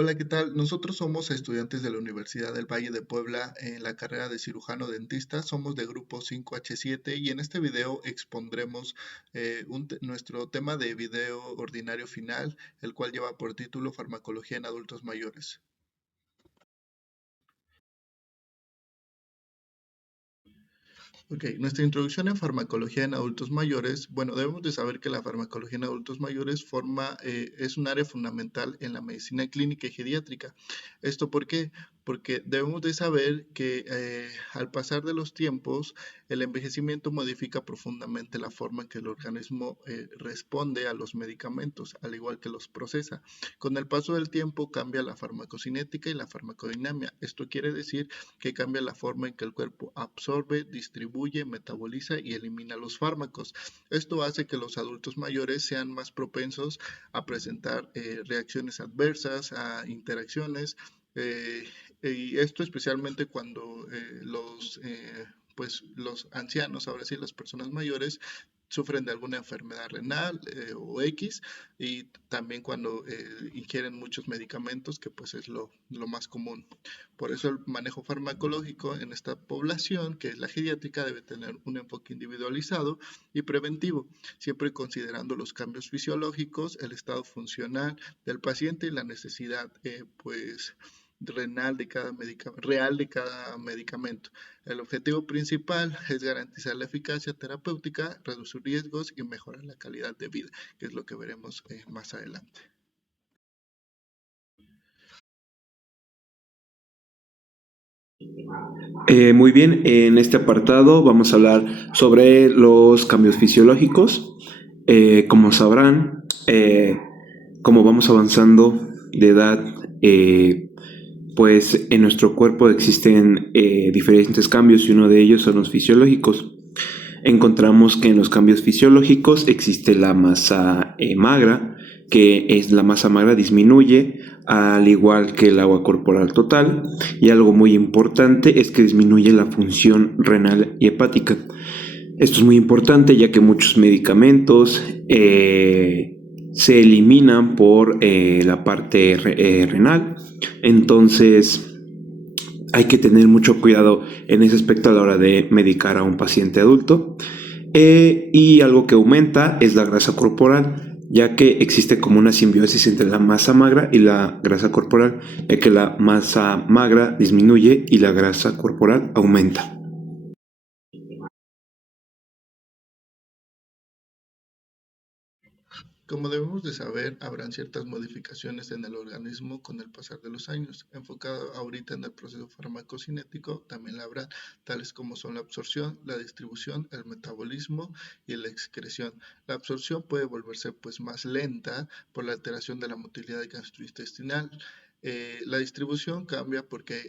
Hola, ¿qué tal? Nosotros somos estudiantes de la Universidad del Valle de Puebla en la carrera de cirujano dentista. Somos de grupo 5H7 y en este video expondremos nuestro tema de video ordinario final, el cual lleva por título Farmacología en adultos mayores. Ok, nuestra introducción en farmacología en adultos mayores. Bueno, debemos de saber que la farmacología en adultos mayores es un área fundamental en la medicina clínica y geriátrica. ¿Esto por qué? Porque debemos de saber que al pasar de los tiempos, el envejecimiento modifica profundamente la forma en que el organismo responde a los medicamentos, al igual que los procesa. Con el paso del tiempo cambia la farmacocinética y la farmacodinamia. Esto quiere decir que cambia la forma en que el cuerpo absorbe, distribuye, metaboliza y elimina los fármacos. Esto hace que los adultos mayores sean más propensos a presentar reacciones adversas, a interacciones, eh, y esto especialmente cuando pues los ancianos, ahora sí, las personas mayores, sufren de alguna enfermedad renal o X, y también cuando ingieren muchos medicamentos, que pues es lo más común. Por eso el manejo farmacológico en esta población, que es la geriátrica, debe tener un enfoque individualizado y preventivo, siempre considerando los cambios fisiológicos, el estado funcional del paciente y la necesidad pues real de cada medicamento. El objetivo principal es garantizar la eficacia terapéutica, reducir riesgos y mejorar la calidad de vida, que es lo que veremos más adelante. Muy bien, en este apartado vamos a hablar sobre los cambios fisiológicos. Como sabrán, como vamos avanzando de edad, pues en nuestro cuerpo existen diferentes cambios y uno de ellos son los fisiológicos. Encontramos que en los cambios fisiológicos existe la masa magra, que es la masa magra disminuye al igual que el agua corporal total, y algo muy importante es que disminuye la función renal y hepática. Esto es muy importante ya que muchos medicamentos se eliminan por la parte renal, entonces hay que tener mucho cuidado en ese aspecto a la hora de medicar a un paciente adulto. Y algo que aumenta es la grasa corporal, ya que existe como una simbiosis entre la masa magra y la grasa corporal, ya que la masa magra disminuye y la grasa corporal aumenta. Como debemos de saber, habrán ciertas modificaciones en el organismo con el pasar de los años. Enfocado ahorita en el proceso farmacocinético, también la habrá, tales como son la absorción, la distribución, el metabolismo y la excreción. La absorción puede volverse pues más lenta por la alteración de la motilidad gastrointestinal. La distribución cambia porque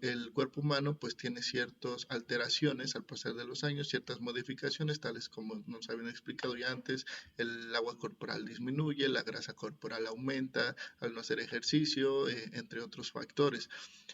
el cuerpo humano pues tiene ciertas alteraciones al pasar de los años, ciertas modificaciones, tales como nos habían explicado ya antes. El agua corporal disminuye, la grasa corporal aumenta al no hacer ejercicio, entre otros factores.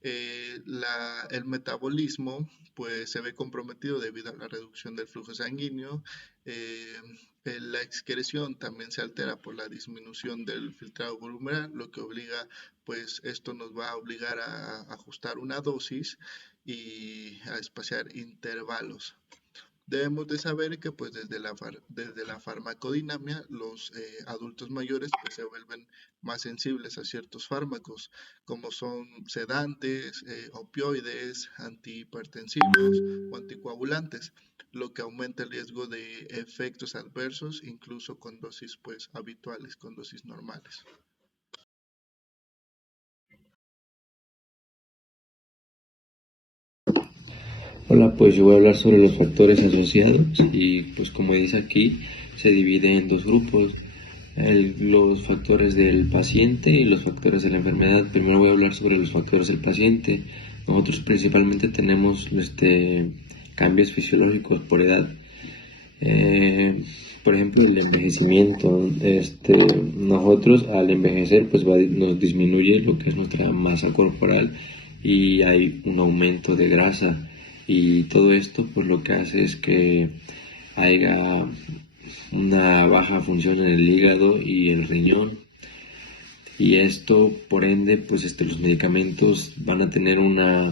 El metabolismo pues se ve comprometido debido a la reducción del flujo sanguíneo. eh, la excreción también se altera por la disminución del filtrado glomerular, lo que obliga, pues esto nos va a obligar a ajustar una dosis y a espaciar intervalos. Debemos de saber que pues desde la farmacodinamia los adultos mayores pues se vuelven más sensibles a ciertos fármacos como son sedantes, opioides, antihipertensivos o anticoagulantes, lo que aumenta el riesgo de efectos adversos incluso con dosis pues habituales, con dosis normales. Hola, pues yo voy a hablar sobre los factores asociados y pues como dice aquí, se divide en dos grupos, los factores del paciente y los factores de la enfermedad. Primero voy a hablar sobre los factores del paciente. Nosotros principalmente tenemos cambios fisiológicos por edad. Por ejemplo, el envejecimiento. Nosotros al envejecer pues nos disminuye lo que es nuestra masa corporal y hay un aumento de grasa, y todo esto pues lo que hace es que haya una baja función en el hígado y el riñón. y esto, por ende, pues los medicamentos van a tener una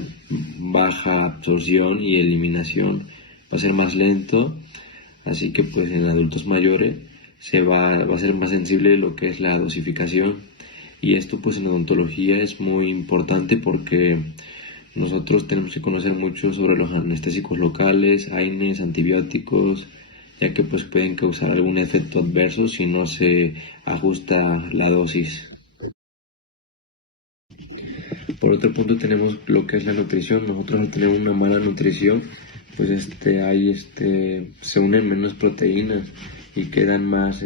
baja absorción y eliminación, va a ser más lento, así que pues en adultos mayores va a ser más sensible lo que es la dosificación, y esto pues en odontología es muy importante porque nosotros tenemos que conocer mucho sobre los anestésicos locales, AINES, antibióticos, ya que pues pueden causar algún efecto adverso si no se ajusta la dosis. Por otro punto tenemos lo que es la nutrición. Nosotros al tener una mala nutrición, pues se unen menos proteínas y quedan más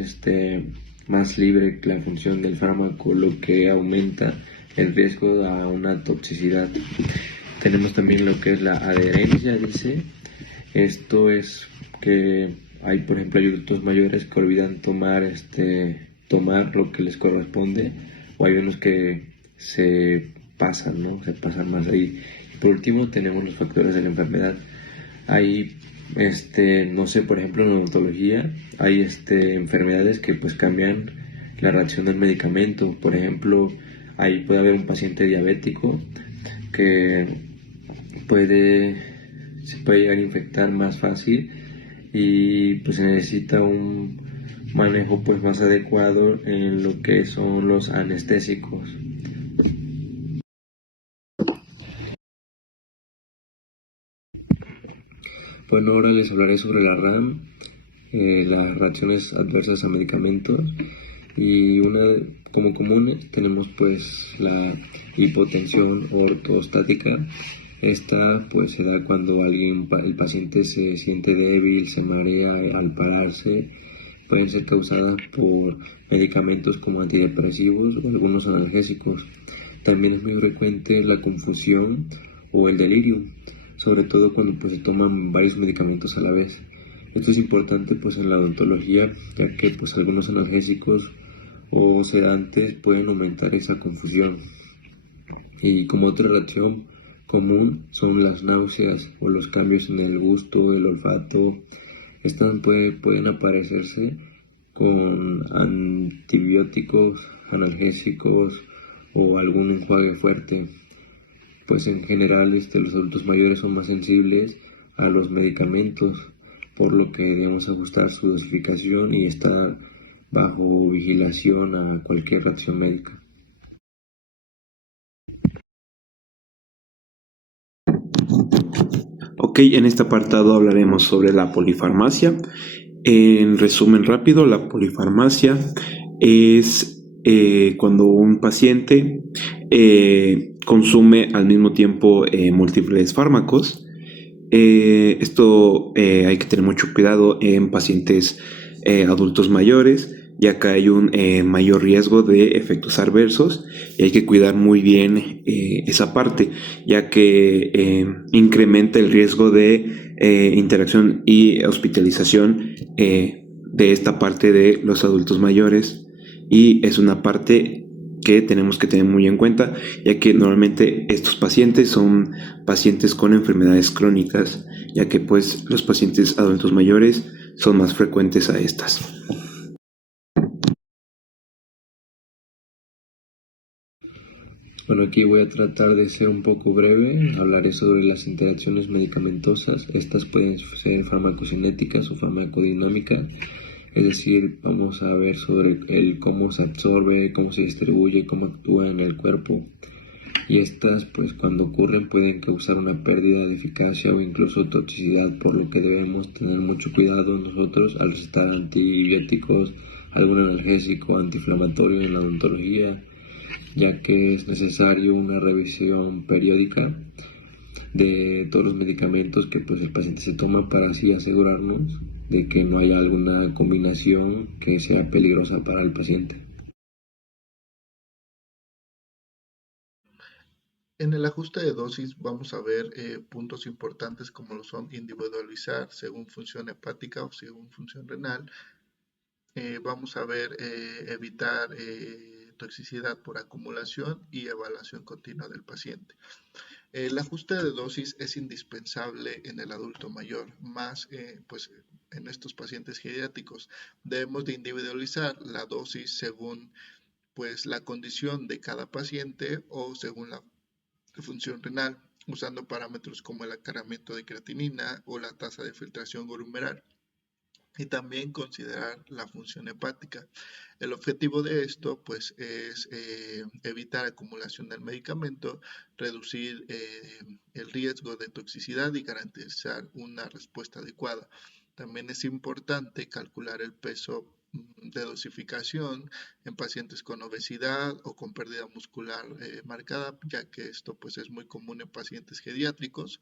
libre la función del fármaco, lo que aumenta el riesgo a una toxicidad. Tenemos también lo que es la adherencia, dice. Esto es que hay, por ejemplo, adultos mayores que olvidan tomar lo que les corresponde, o hay unos que se pasan, ¿no? Se pasan más ahí. Por último, tenemos los factores de la enfermedad. Hay, no sé, por ejemplo, en odontología hay enfermedades que pues cambian la reacción del medicamento. Por ejemplo, ahí puede haber un paciente diabético que se puede llegar a infectar más fácil, y pues se necesita un manejo pues más adecuado en lo que son los anestésicos. Bueno, ahora les hablaré sobre la RAM, las reacciones adversas a medicamentos, y como comunes tenemos pues la hipotensión ortostática. Esta pues se da cuando el paciente se siente débil, se marea al pararse. Pueden ser causadas por medicamentos como antidepresivos o algunos analgésicos. También es muy frecuente la confusión o el delirio, sobre todo cuando pues, se toman varios medicamentos a la vez. Esto es importante pues en la odontología, ya que pues algunos analgésicos o sedantes pueden aumentar esa confusión. Y como otra reacción común son las náuseas o los cambios en el gusto, el olfato. Estas pueden aparecerse con antibióticos, analgésicos o algún enjuague fuerte. Pues en general los adultos mayores son más sensibles a los medicamentos, por lo que debemos ajustar su dosificación y estar bajo vigilación a cualquier reacción médica. Ok, en este apartado hablaremos sobre la polifarmacia. En resumen rápido, la polifarmacia es cuando un paciente consume al mismo tiempo múltiples fármacos. Esto hay que tener mucho cuidado en pacientes adultos mayores, ya que hay un mayor riesgo de efectos adversos, y hay que cuidar muy bien esa parte, ya que incrementa el riesgo de interacción y hospitalización de esta parte de los adultos mayores, y es una parte que tenemos que tener muy en cuenta, ya que normalmente estos pacientes son pacientes con enfermedades crónicas, ya que pues los pacientes adultos mayores son más frecuentes a estas. Bueno, aquí voy a tratar de ser un poco breve. Hablaré sobre las interacciones medicamentosas. Estas pueden ser farmacocinéticas o farmacodinámicas, es decir, vamos a ver sobre cómo se absorbe, cómo se distribuye, cómo actúa en el cuerpo. Y estas, pues cuando ocurren, pueden causar una pérdida de eficacia o incluso toxicidad, por lo que debemos tener mucho cuidado nosotros al recetar antibióticos, algún analgésico, antiinflamatorio en la odontología, ya que es necesario una revisión periódica de todos los medicamentos que pues, el paciente se toma, para así asegurarnos de que no haya alguna combinación que sea peligrosa para el paciente. En el ajuste de dosis vamos a ver puntos importantes como lo son individualizar según función hepática o según función renal. Vamos a ver evitar toxicidad por acumulación y evaluación continua del paciente. El ajuste de dosis es indispensable en el adulto mayor, más pues en estos pacientes geriátricos. Debemos de individualizar la dosis según pues la condición de cada paciente o según la función renal, usando parámetros como el acaramiento de creatinina o la tasa de filtración glomerular, y también considerar la función hepática. El objetivo de esto pues es evitar acumulación del medicamento, reducir el riesgo de toxicidad y garantizar una respuesta adecuada. También es importante calcular el peso de dosificación en pacientes con obesidad o con pérdida muscular marcada, ya que esto pues es muy común en pacientes pediátricos,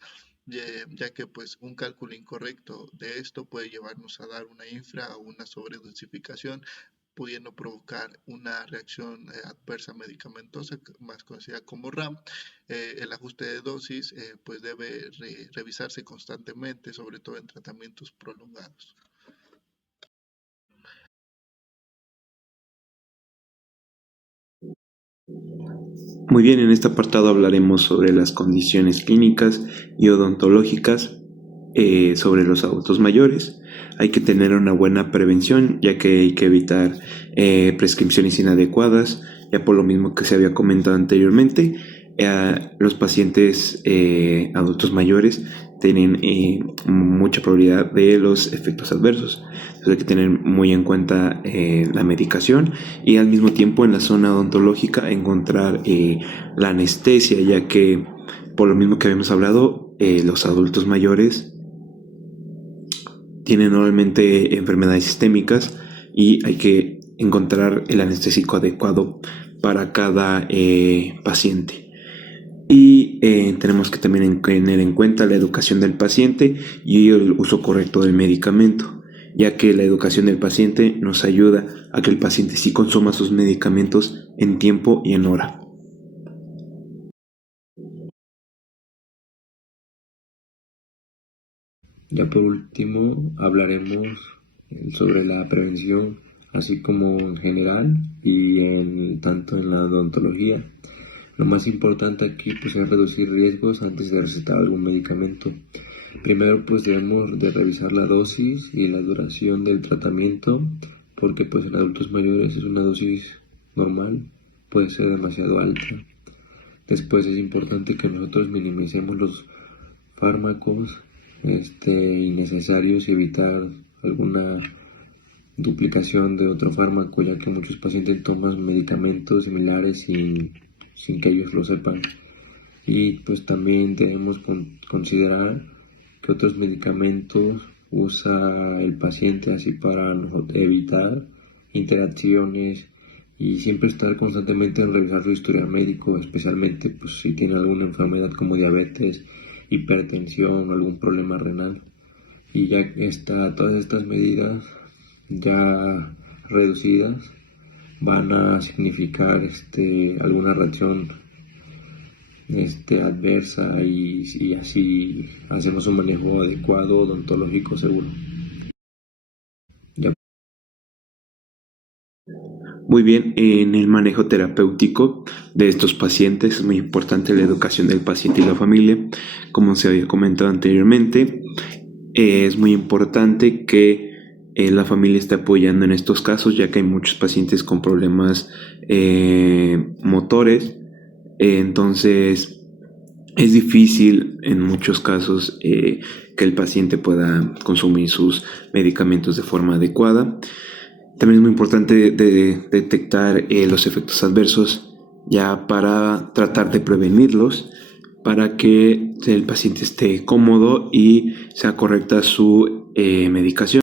ya que pues un cálculo incorrecto de esto puede llevarnos a dar una infra o una sobredosificación, pudiendo provocar una reacción adversa medicamentosa, más conocida como RAM. El ajuste de dosis pues debe revisarse constantemente, sobre todo en tratamientos prolongados. Muy bien, en este apartado hablaremos sobre las condiciones clínicas y odontológicas sobre los adultos mayores. Hay que tener una buena prevención, ya que hay que evitar prescripciones inadecuadas, ya por lo mismo que se había comentado anteriormente. Los pacientes adultos mayores tienen mucha probabilidad de los efectos adversos. Entonces hay que tener muy en cuenta la medicación y al mismo tiempo en la zona odontológica encontrar la anestesia, ya que por lo mismo que habíamos hablado, los adultos mayores tienen normalmente enfermedades sistémicas y hay que encontrar el anestésico adecuado para cada paciente. Y tenemos que también tener en cuenta la educación del paciente y el uso correcto del medicamento, ya que la educación del paciente nos ayuda a que el paciente sí consuma sus medicamentos en tiempo y en hora. Ya por último hablaremos sobre la prevención, así como en general y tanto en la odontología. Lo más importante aquí pues es reducir riesgos antes de recetar algún medicamento. Primero pues debemos de revisar la dosis y la duración del tratamiento, porque pues en adultos mayores es una dosis normal, puede ser demasiado alta. Después es importante que nosotros minimicemos los fármacos innecesarios y evitar alguna duplicación de otro fármaco, ya que muchos pacientes toman medicamentos similares sin que ellos lo sepan. Y pues también debemos considerar que otros medicamentos usa el paciente así para evitar interacciones y siempre estar constantemente en revisar su historial médico, especialmente pues si tiene alguna enfermedad como diabetes, hipertensión o algún problema renal. Y ya todas estas medidas ya reducidas van a significar alguna reacción adversa y así hacemos un manejo adecuado odontológico seguro. Ya. Muy bien, en el manejo terapéutico de estos pacientes es muy importante la educación del paciente y la familia. Como se había comentado anteriormente, es muy importante que la familia esté apoyando en estos casos, ya que hay muchos pacientes con problemas motores. Entonces es difícil en muchos casos que el paciente pueda consumir sus medicamentos de forma adecuada. También es muy importante detectar los efectos adversos ya para tratar de prevenirlos, para que el paciente esté cómodo y sea correcta su medicación.